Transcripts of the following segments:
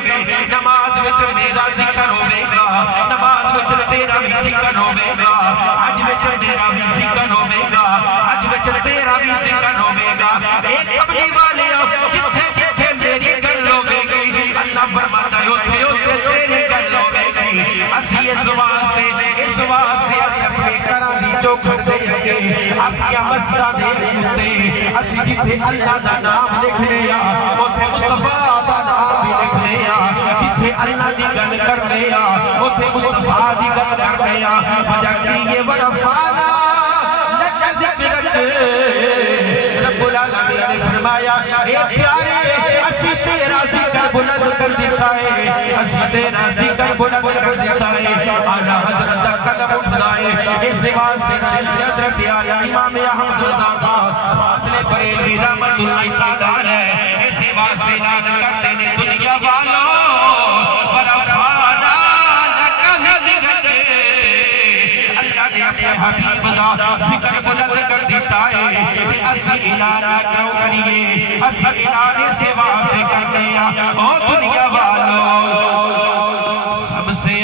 ہوگے نماز وچ میرا ذکر ہوے گا نماز وچ تیرا بھی ذکر ہوے گا حج وچ میرا بھی ذکر ہوے گا حج وچ تیرا بھی ذکر ہوے گا ایک کملی والے جتھے جتھے میری گل ہوے گی اللہ فرماتا ہے اوتھے اوتھے تیری گل ہوے گی اسی اس واسطے اپنے گھراں دی چوکھٹ تے اگے اپنی مسجداں دے اوتے اسی جتھے اللہ دا نام لکھنے آ اوتھے مصطفیٰ دا نام بھی لکھنے آ جتھے اللہ دی گل کرنے آ اوتھے مصطفیٰ دی گل کرنے آ وجہ کہ یہ ورفعنا لک ذکرک رب العالمین نے فرمایا اے پیارے اسی تیرا ذکر بلند کر دیتا ہے اسی تیرا ذکر بلند کر دیتا ہے اعلیٰ حضرت قلم اٹھائے اس واسطے حضرت اعلیٰ امام احمد رضا خان فاضل بریلوی رحمت اللہ تعالی ہے اس واسطے اعلان کرتے ہیں دنیا والوں ورفعنا لک ذکرک اللہ نے اپنے حبیب دا ذکر بلند کر دیتا ہے کہ اسی اعلان کیوں کریے اسی اعلان سے واسطے کرتے ہیں او دنیا والوں سب سے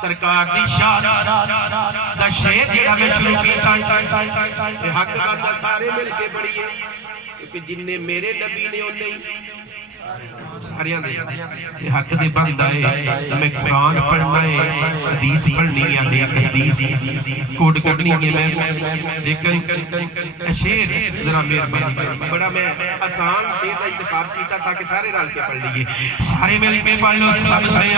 سرکار دی شان دا شہد جڑا میں شروع کیتا حق بات سارے مل کے پڑھیے کیونکہ جن نے میرے نبی نے انہیں ساریاں دے حق دے بندہ ہے میں قرآن پڑھنا ہے حدیث پڑھنی ہے دیکھ حدیث کوڈ کرنی ہے میں لیکن شیر ذرا مہربانی بڑا میں آسان شیر کا انتخاب کیتا تاکہ سارے رال کے پڑھ لیے سارے مل کے پڑھ لو سب سے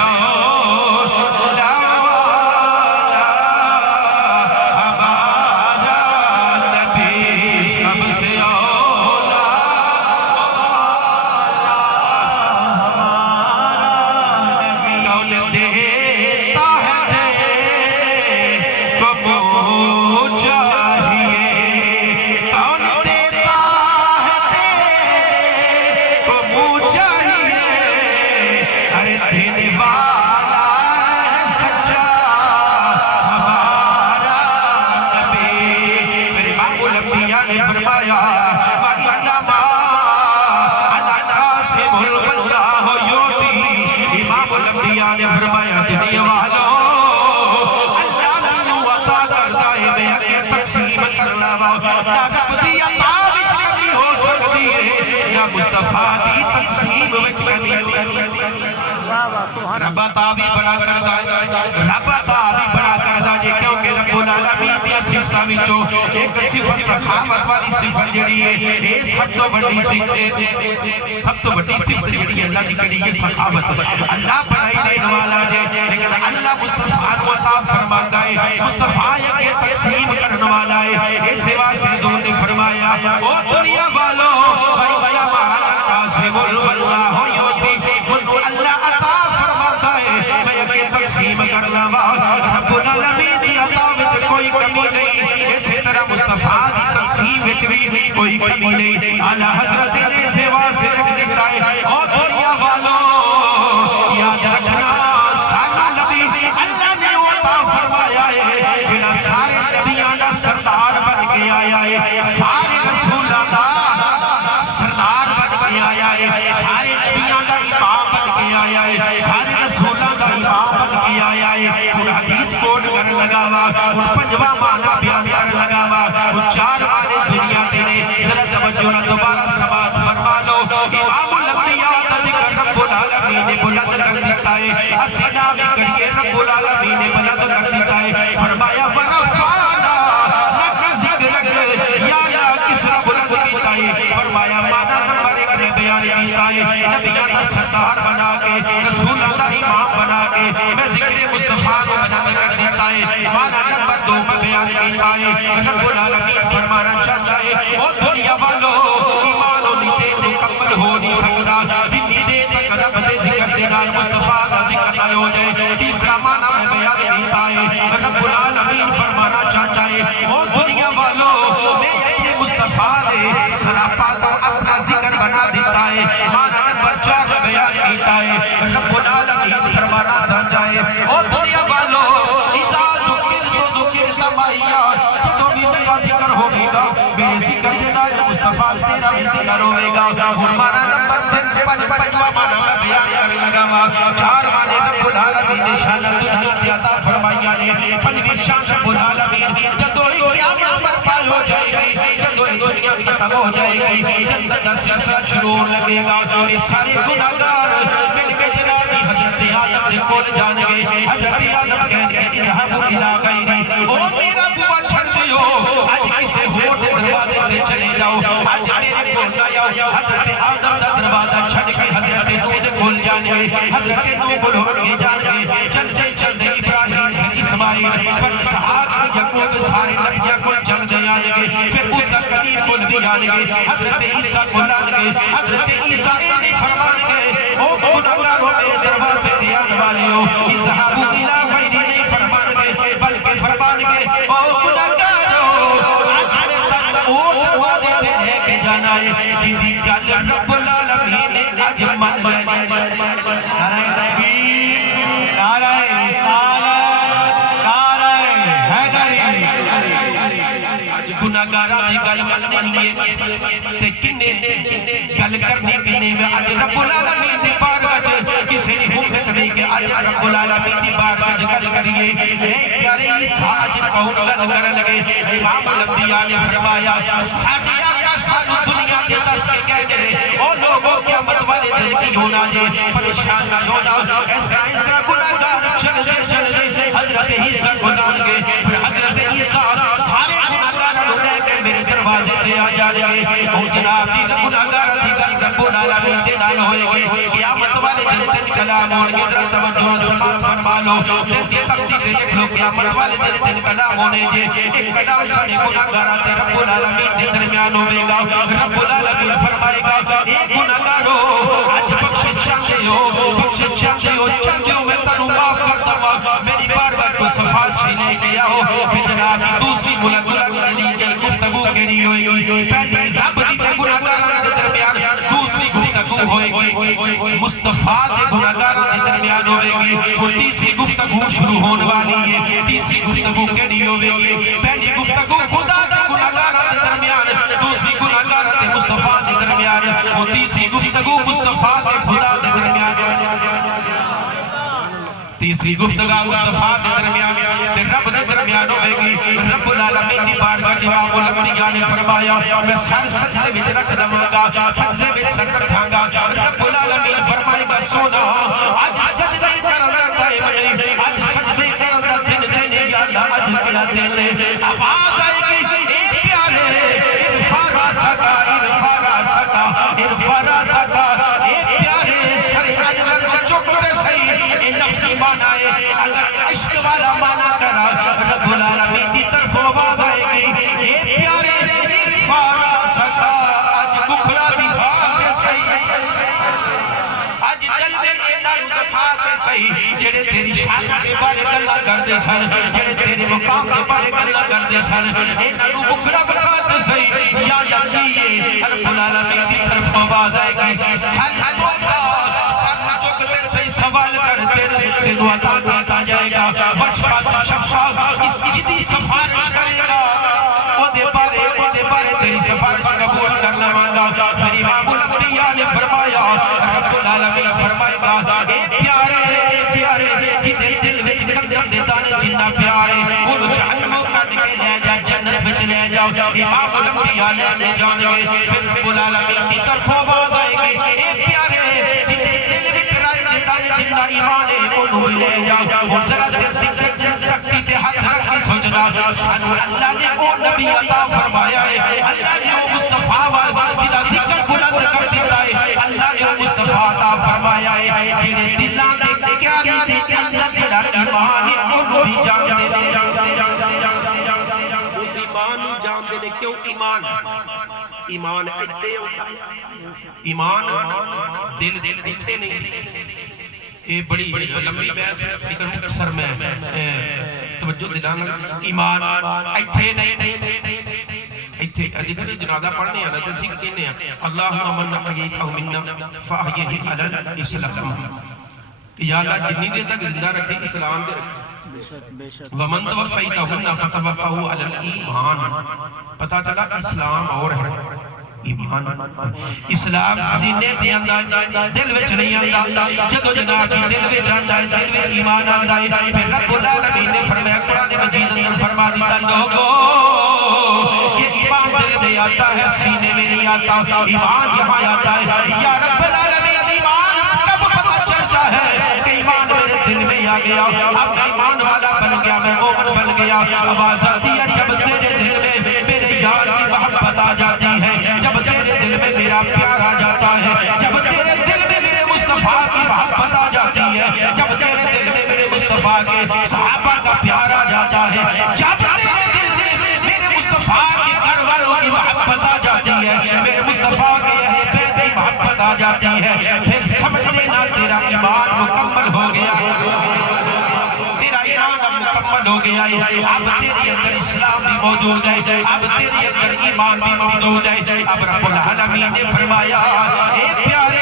مصطفیٰ دی تقسیم وچ کمی رب عطا بھی بڑا کردہ رب عطا بھی بڑا کردہ جے کیونکہ رب العالمین دیا صفتہ وچوں ایک صفت سخاوت والی صفت جڑی ہے یہ سب تو بڑی صفت جڑی ہے اللہ دی کڑی یہ سخاوت اللہ بڑائی دین والا جے لیکن اللہ مصطفیٰ کو عطا فرماتا ہے مصطفیٰ یہ تقسیم کرنے والا ہے اس سوا سے دور نے فرمایا او دنیا والوں اللہ عطا فرماتا ہے میں کہ تقسیم کرنا رب العالمین دی عطا وچ کوئی کمی نہیں اسی طرح مصطفیٰ دی تقسیم وچ بھی کوئی کمی نہیں اعلیٰ حضرت نے سوا سے رکھ دیتا ہے او دنیا والوں یاد رکھنا سارا نبی اللہ نے عطا فرمایا ہے بنا سارے نبیاں دا سردار بن کے آیا ہے سارے رسولاں دا سردار بن کے آیا ہے سارے نبیاں دا امام بن کے آیا ہے سارے رسولاں دا امام بن کے آیا ہے اور حدیث کوڈ کر لگاوا اور پنجواں معنی بیان کر لگاوا اور چار معنی دنیا دینے ذرا توجہ نہ دوبارہ سماعت فرما لو امام الانبیاء دا ذکر رب العالمین نے بلند کر دیتا ہے اسینا بھی کریے رب العالمین نے بلند کر دیتا ہے فرمایا ورفعنا لک ذکرک یا اللہ کس رب بلند کیتا ہے فرمایا مادہ نمبر ایک نے بیان کیتا ہے نبیان دا سردار بنا کے رسولہ دا امام بنا کے میں ذکر مصطفیٰ کو بلند کر دیتا ہے مادہ نمبر دو میں بیان کیتا ہے رب العالمین فرمانا چاہتا ہے او دنیا والوں ایمانوں نیتے مکمل ہو نہیں سکتا جتنی دے تک رب دے ذکر دے نال مصطفیٰ کا ذکر نہ ہو جائے تیسرا معنی میں بیان رب العالمین فرمانا چاہتا ہے او دنیا والوں میں اپنے مصطفیٰ نے سراپا کو اپنا ذکر بنا دیتا ہے مانا نمبر 4 بیان کیتا ہے رب العالمین فرمانا چاہتا ہے او دنیا والوں اذا ذکر تمائیا جدو بھی میرا ذکر ہوگی گا میرے ذکر دینا ہے مصطفیٰ تیرا بھی ذکر ہوئے گا اور مانا نمبر 5 مانا میں بیان کرنے لگا 4 مانے رب العالمین نے شان دنیا دیتا فرمایا نے 5 شان رب العالمین جدو قیامت برپا ہو جائے گی جدو دنیا ختم ہو جائے گی جنت کا سلسلہ شروع لگے گا یہ سارے گناہگار مل کے جناب حضرت آدم نے کول جانے گے حضرت آدم کہنے گے اذهبوا الى غیری او میرا بوا چھڑ دیو آج کسے اور دروازے پہ چلے جاؤ آج میرے کو لایا حضرت آدم کا دروازہ چھڑ کے حضرت نوح نے کول جانے گے حضرت نوح کو آگے جانے گے چل دے ابراہیم اسماعیل پر اسحاق یعقوب سارے نبیوں کو چل جانے گے پھر موسیٰ کلیم کو بھی جانے گے حضرت عیسیٰ کو لانے گے حضرت عیسیٰ نے فرمانے گے او گناہگاروں میرے دروازے پہ آنے والے ہو اذهبوا الى غیری نہیں فرمانے گے بلکہ فرمانے گے او گناہگاروں آج میں تک وہ دروازے پہ لے کے جانا ہے جدی گل رب العالمین نے آج من لے نعرہ تکبیر نعرہ رسالت نعرہ حیدری گناہگارہ کی گل مننے لیے تے کنے گل کرنے کنے میں آج رب العالمین دی بارگاہ کسی نے حفظ نہیں کہ آج رب العالمین دی بارگاہ گل کریے اے پیارے عیسیٰ آج کون گل کر لگے امام الانبیاء نے فرمایا ساڑھی آقا ساری دنیا کے دس کے کہہ گئے او لوگوں قیامت والے دن کی ہونا جے پریشان نہ ہونا ایسا گناہگار چل دے حضرت عیسیٰ کو لان گے پھر حضرت عیسیٰ سارے گناہگاروں لے کے میرے دروازے تے آ جانے گے او جناب دی گناہگار دی گل رب العالمین دے نال ہوئے گے قیامت والے دن تن کلام ہونے گے ذرا توجہ سماعت فرما لو جلدی تقدیر دیکھ لو قیامت والے دن تن کلام ہونے گے ایک کلام سارے گناہگار تے رب العالمین دے درمیان ہوے گا رب العالمین فرمائے گا اے گناہگارو آج بخشش چاہتے ہو میں تنو معاف کرتا ہوں میری بارگاہ کو صفات سے لے کے آؤ پھر جناب دوسری ملاقات گفتگو کے لیے ہوئے گی پہلی رب دی گناہگاروں کے درمیان دوسری گفتگو ہوئے گی مصطفیٰ کے گناہگاروں کے درمیان ہوئے گی اور تیسری گفتگو شروع ہونے والی ہے تیسری گفتگو کے لیے ہوئے گی پہلی گفتگو خدا کے گناہگاروں کے درمیان دوسری گناہگاروں کے مصطفیٰ کے درمیان اور تیسری گفتگو مصطفیٰ کے خدا کے درمیان تیسری گفتگو مصطفیٰ کے درمیان رب کے درمیان ہوئے گی رب العالمین دی بارگاہ جواب الانبیاء نے فرمایا میں سر سجدے میں رکھ دوں گا سجدے میں سر رکھاں گا رب العالمین فرمائے گا سونا آج سجدے کرنا ٹائم نہیں آج سجدے کرنا دن دینے یا اللہ آج کلا دن آواز آئے گی اے پیارے ارفع راسکا ارفع راسکا ارفع راسکا اے پیارے سر اجلن چکتے صحیح اے نفسی مانا ہے اگر عشق والا مانا کرا رب العالمین کی طرف آواز آئے گی اے پیارے ارفع راسکا آج بکھرا بھی بھاگے صحیح آج جلدے اعلان دفاتے صحیح جڑے تیری شانہ کے بارے گلہ کردے سن جڑے تیرے مقام کے بارے گلہ کردے سن اعلان بکھرا بھاگے صحیح یا جلدیے رب العالمین کی طرف آواز آئے گی سن چکتے صحیح سوال کرتے تینو عطا کیتا جائے گا وشفا شفا اس جدی سفارش کرے گا او دے بارے تیری سفارش قبول کرنا مانگا پھر امام الانبیاء نے فرمایا رب العالمین فرمائے گا اے پیارے جدے دل وچ قدم دے دانے جنہ پیارے انہوں جہنم کٹ کے لے جا جنت وچ لے جاؤ امام الانبیاء لے جان گے پھر رب العالمین کی طرف آواز آئے گی اے پیارے جدے دل وچ رائے دے دانے جنہ ایمان ہے انہوں لے جاؤ اور ذرا تکتی تے ہاتھ رکھ کے سوچنا سانو اللہ نے او نبی عطا فرمایا ہے اللہ نے او مصطفیٰ جدا ذکر بلند کر دیتا ہے اللہ نے او مصطفیٰ عطا فرمایا ہے جنہیں دلان دے کیاری دے اللہ تیرا ایمان ہے انہوں بھی جان دے دے اس ایمان جان دے دے کیوں ایمان اٹھے ہوتا ایمان دل دیتے نہیں یہ بڑی لمبی بحث لیکن سر میں توجہ دلانا ایمان ایتھے نہیں ایتھے جتنے جنازہ پڑھنے آنا تو سکھ کہنے ہیں اللہم من احییتہ منا فاحیہ علی الاسلام کہ یا اللہ جتنی دیر تک زندہ رکھے اسلام دے رکھے وَمَن تَوَفَّيْتَهُنَّ فَتَوَفَّهُ عَلَى الْإِيمَانِ پتہ چلا اسلام اور ہے ایمان اسلام سینے دے اندر دل وچ نہیں آندا جدو جناب دل وچ آندا ہے دل وچ ایمان آندا ہے پھر رب العالمین نے فرمایا قرآن مجید اندر فرما دیتا لوگو یہ ایمان دل میں آتا ہے سینے میں نہیں آتا ایمان یہاں آتا ہے یا رب العالمین ایمان کب پتہ چلتا ہے کہ ایمان میرے دل میں آ گیا اب میں ایمان والا بن گیا میں مومن بن گیا آواز آتی ہے جب تیرے دل میں میرے یار کی محبت آ جاتی ہے جب تیرے دل میں میرا پیار آ جاتا ہے جب تیرے دل میں میرے مصطفیٰ کی محبت آ جاتی ہے جب تیرے دل میں میرے مصطفیٰ کے صحابہ کا پیار آ جاتا ہے جب تیرے دل میں میرے مصطفیٰ کے گھر والوں کی محبت آ جاتی ہے میرے مصطفیٰ کے اہل بیت کی محبت آ جاتی ہے پھر سمجھ لینا تیرا ایمان مکمل ہو گیا تیرا ایمان مکمل ہو گیا اب تیرے اندر اسلام بھی موجود ہے اب تیرے اندر ایمان بھی موجود ہے اب رب العالمین نے فرمایا اے پیارے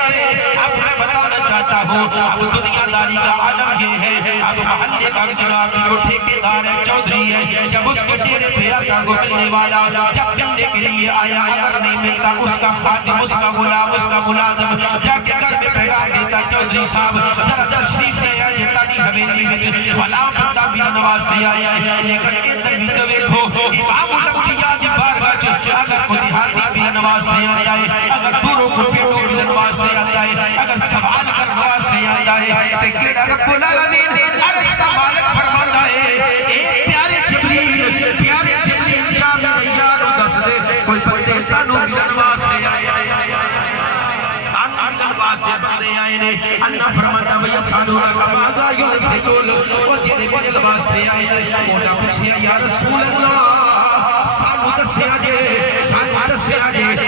اب میں بتانا چاہتا ہوں اب دنیا داری کا عالم یہ ہے اب محلے کا جناب جو ٹھیکیدار ہے چودھری ہے جب اس کے ڈیرے پہ آتا گزرنے والا جب ملنے کے لیے آیا اگر نہیں ملتا اس کا خادم اس کا غلام اس کا ملازم جا کے گھر میں پیغام دیتا چودھری صاحب ذرا تشریف لے آئے تانی حویلی میں فلاں بندہ بھی نواز سے آیا ہے لیکن ادھر بھی تو دیکھو امام الانبیاء دی بارگاہ اگر کوئی دیہاتی بھی نواز سے آتا ہے اگر دوروں کو پیٹوں بھی نواز سے آتا ہے اگر سوال کر نواز سے آتا ہے تو کیڑا رب العالمین عرش کا مالک فرماتا ہے اے پیارے جبریل جا میرے یارو دس دے کوئی بندے تانوں بھی نواز سے آیا اللہ فرماتا ہے یسالونک ماذا ينفقون وہ جڑے میرے واسطے آئے انہاں پوچھیا یا رسول اللہ سانو دسیا جے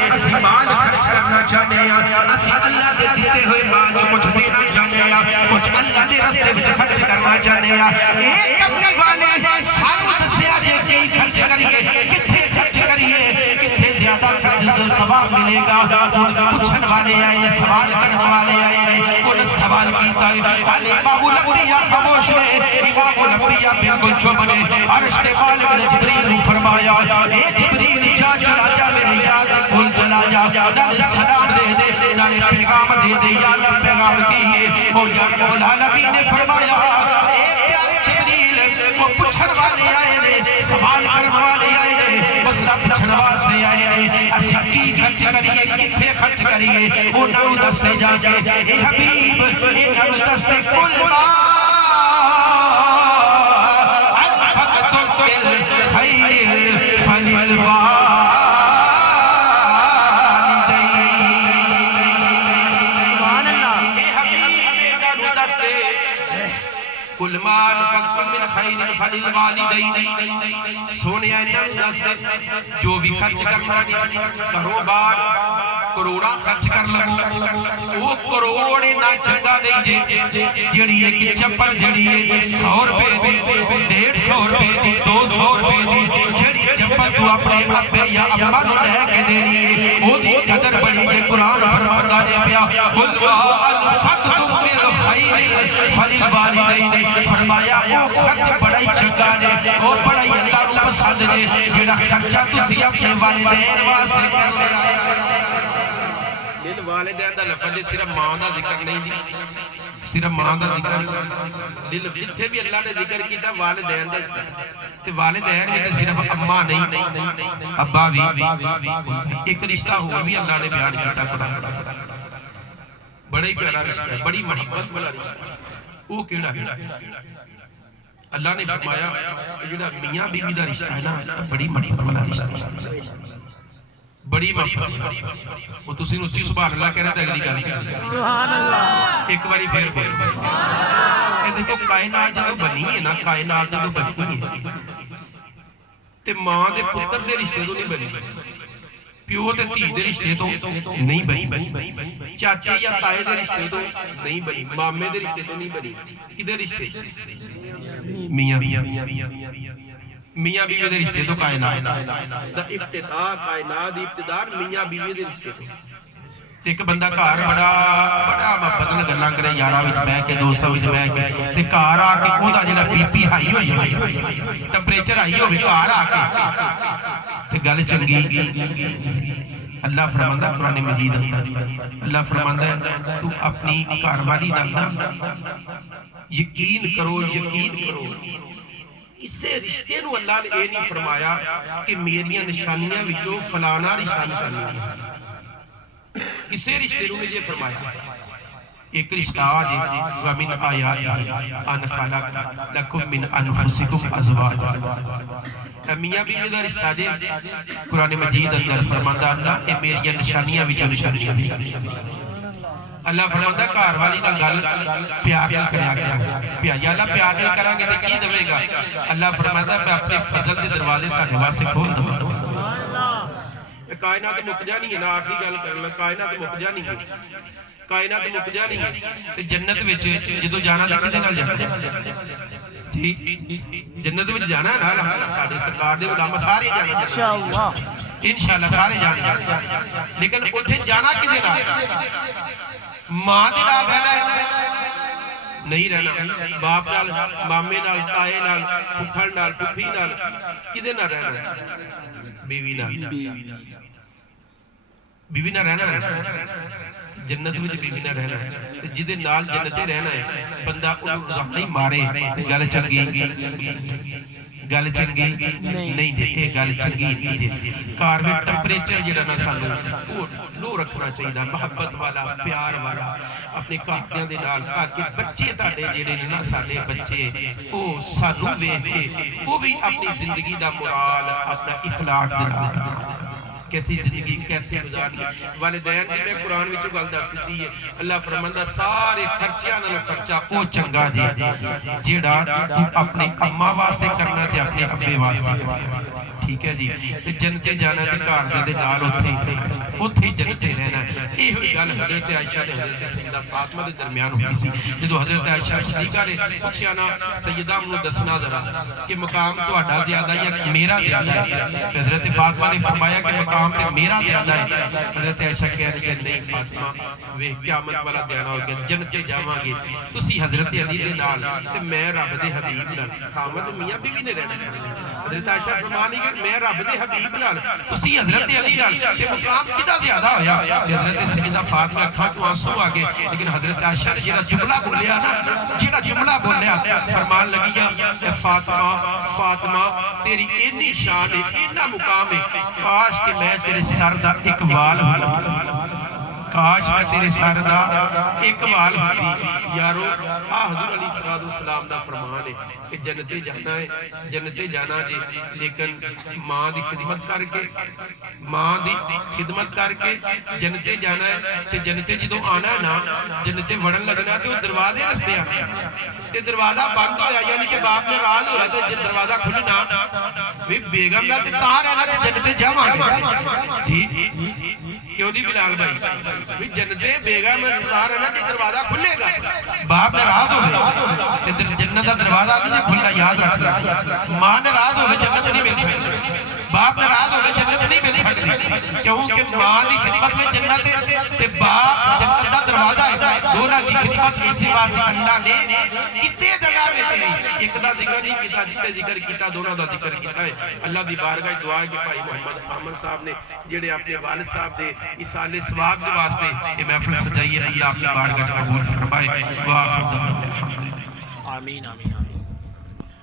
اسی مال خرچ کرنا چاہتے ہیں اسی اللہ دے دیتے ہوئے مال کچھ دینا چاہتے ہیں کچھ اللہ دے راستے میں خرچ کرنا چاہتے ہیں ایک کملی والے سانو دسیا جے کہ خرچ کریے کتنے خرچ کریے کتنے زیادہ خرچ ثواب ملے گا پوچھن والے آئے سوال کرنے والے آئے سوال کیتا ہے علی امام الانبیاء خاموش رہے امام الانبیاء بالکل چپ رہے عرش کے مالک نے جبریل کو فرمایا اے جبریل جا چلا جا میرے یار کے کل چلا جا نال سلام دے دے نال پیغام دے دے یا اللہ پیغام کیے وہ یا رب العالمین نے فرمایا اے پیارے جبریل وہ پوچھن والے آئے نے سوال کرنے والے آئے نے مسئلہ پوچھن واسطے آئے نے اسی کی خرچ کریے کتنے خرچ کریے وہ نو دستے جا کے اے حبیب اے نو دستے کل ما انفقتم بالخیر فللوالدین اے حبیب اے نو دستے کل ما انفقتم من خیر فللوالدین سونے نو دستے جو بھی خرچ کرنا کاروبار کروڑا خرچ کر لگو وہ کروڑے نہ چنگا نہیں جیڑی ایک چپل جیڑی 100 روپے دی 150 روپے دی 200 روپے دی جیڑی چپل تو اپنے ابے یا اماں نوں لے کے دینی ہے او دی قدر بڑی جے قرآن فرماتا ہے پیا قل انفقتم بالخیر فللوالدین فرمایا او خرچ بڑا ہی چنگا نے او بڑا ہی اللہ نوں پسند نے جیڑا خرچہ تسی اپنے والدین واسطے کر لیا دل والدین دا لفظ صرف ماں دا ذکر نہیں دی صرف ماں دا ذکر دل جتھے بھی اللہ نے ذکر کیتا والدین دا تے والدین میں صرف اماں نہیں ابا بھی ایک رشتہ ہو بھی اللہ نے بیان کیتا قرآن بڑا ہی پیارا رشتہ ہے بڑی محبت والا رشتہ وہ کیڑا ہے اللہ نے فرمایا کہ جڑا میاں بیوی دا رشتہ ہے نا بڑی محبت والا رشتہ ہے بڑی محبت وہ تسی نو سبحان اللہ کہہ رہا تھا اگلی گل سبحان اللہ ایک باری پھر اے دیکھو کائنات جو بنی ہے نا کائنات جو بنی ہے تے ماں دے پتر دے رشتے تو نہیں بنی پیو تے دھی دے رشتے تو نہیں بنی چاچے یا تائے دے رشتے تو نہیں بنی مامے دے رشتے تو نہیں بنی کدے رشتے میاں بیوی دے رشتے تو کائنات دا افتتاح، کائنات دی ابتدا میاں بیوی دے رشتے تو. تے ایک بندہ گھر بڑا محبت نال گلاں کرے یاراں وچ بیٹھ کے دوستاں وچ بیٹھ کے تے گھر آ کے اودا جڑا بی پی ہائی ہوئی ٹمپریچر ہائی ہوے گھر آ کے تے گل چنگی. اللہ فرماندا قرآن مجید اللہ فرماندا ہے تو اپنی گھر والی نال یقین کرو. اسے رشتے نو اللہ نے یہ نہیں فرمایا کہ میریاں نشانیاں وچوں فلانا نشانی ہے. کسے رشتے نو یہ فرمایا ایک رشتہ آجے وَمِنْ آیَاتِهِ أَنْ خَلَقَ لَكُمْ مِنْ أَنفُسِكُمْ أَزْوَاجًا. میاں بیوی دا رشتہ جے قرآن مجید اندر فرماندا اللہ اے میریاں نشانیاں وچوں نشانیاں. اللہ فرماندا گھر والی نال گل پیار نال کریا گیا یا اللہ پیار نال کران گے تے کی دے گا. اللہ فرماندا میں اپنے فضل دے دروازے تہاڈے واسطے کھول دوں. کائنات مک جانی ہے نا. آخری گل کرنا کائنات مک جانی ہے. کائنات مک جانی ہے تے جنت وچ جدوں جانا تے کدے نال جانا جی جنت وچ جانا ہے نا. ساڈے سرکار دے علماء سارے جانا انشاءاللہ سارے جانا. لیکن اوتھے جانا کدے نال؟ ماں دے نال رہنا نہیں رہنا. باپ نال، مامے نال، تائے نال، پھپھڑ نال، پھپھی نال کدے نال رہنا؟ بیوی نال رہنا ہے. جنت میں بیوی نہ رہنا ہے جدے نال جنتے رہنا ہے. بندہ انہوں نہیں مارے گل چنگی نہیں دے گل چنگی نہیں دے. گھر میں ٹمپریچر جڑا نا سانو لو رکھنا چاہیے محبت والا پیار والا اپنے گھردیاں دے نال تاکہ بچے تہاڈے جڑے نے نا ساڈے بچے او سانو ویکھ کے او بھی اپنی زندگی دا مراد اپنا اخلاق دے نال کیسی زندگی کیسے گزارنی. والدین دی میں قرآن وچ گل دس دتی ہے. اللہ فرماندا سارے خرچیاں نال خرچہ او چنگا جے جیڑا تو اپنے اماں واسطے کرنا تے اپنے ابے واسطے. ٹھیک ہے جی. تے جنتے جانا تے گھر دے نال اوتھے جنتے رہنا ہے. ایہو گل حضرت عائشہ تے حضرت سیدہ فاطمہ دے درمیان ہوئی سی. جدوں حضرت عائشہ صدیقہ نے پوچھیا نا سیدہ منوں دسنا ذرا کہ مقام تہاڈا زیادہ یا میرا زیادہ ہے. حضرت فاطمہ نے فرمایا کہ مقام تے میرا زیادہ ہے. حضرت عائشہ کہہ رہی ہے نہیں فاطمہ وے قیامت والا دن ہو گیا جنتے جاواں گے تسی حضرت علی دے نال تے میں رب دے حبیب نال. خاوند میاں بیوی نے رہنا. حضرت عائشہ فرمانی کہ میں رب دے حبیب نال تسی حضرت علی نال تے مقام کدا زیادہ ہویا. حضرت سیدہ فاطمہ اکھاں تو آنسو آ گئے. لیکن حضرت عائشہ نے جڑا جملہ بولیا فرمان لگی اے فاطمہ تیری اینی شان ہے اینا مقام ہے کاش کہ میں تیرے سر دا ایک وال ہوتا. کاش میں تیرے سر دا ایک وال ہوتی. یارو حضور علیہ السلام دا فرمان ہے کہ جنتے جانا ہے جنتے جانا جی. لیکن ماں دی خدمت کر کے جنتے جانا ہے. تے جنتے جدوں آنا ہے نا جنتے وڑن لگنا تے وہ دروازے رستے آنے تے دروازہ بند ہویا یعنی کہ باپ نے راز ہویا تے دروازہ کھلنا بھی بیگم نہ تے تاں رہنا تے جنتے جاواں گے. جی کیوں نہیں بلال بھائی جنتے بیگم انتظار رہنا تے دروازہ کھلے گا. باپ نے راز ہویا تے جنت دا دروازہ نہیں کھلنا یاد رکھنا. ماں نے راز ہویا جنت نہیں مل سکتی. باپ نے راز ہویا جنت نہیں مل سکتی کیونکہ ماں دی خدمت میں جنت تے باپ جنت دا دروازہ ہے. دونوں دی خدمت اسی واسطے اللہ نے کتے جگہ وچ ایک دا ذکر نہیں کیتا جتے ذکر کیتا دونوں دا ذکر کیتا ہے. اللہ دی بارگاہ دعا ہے کہ بھائی محمد احمد صاحب نے جڑے اپنے والد صاحب دے ایصال ثواب دے واسطے یہ محفل سجائی ہے. اللہ اپنی بارگاہ قبول فرمائے. آمین آمین.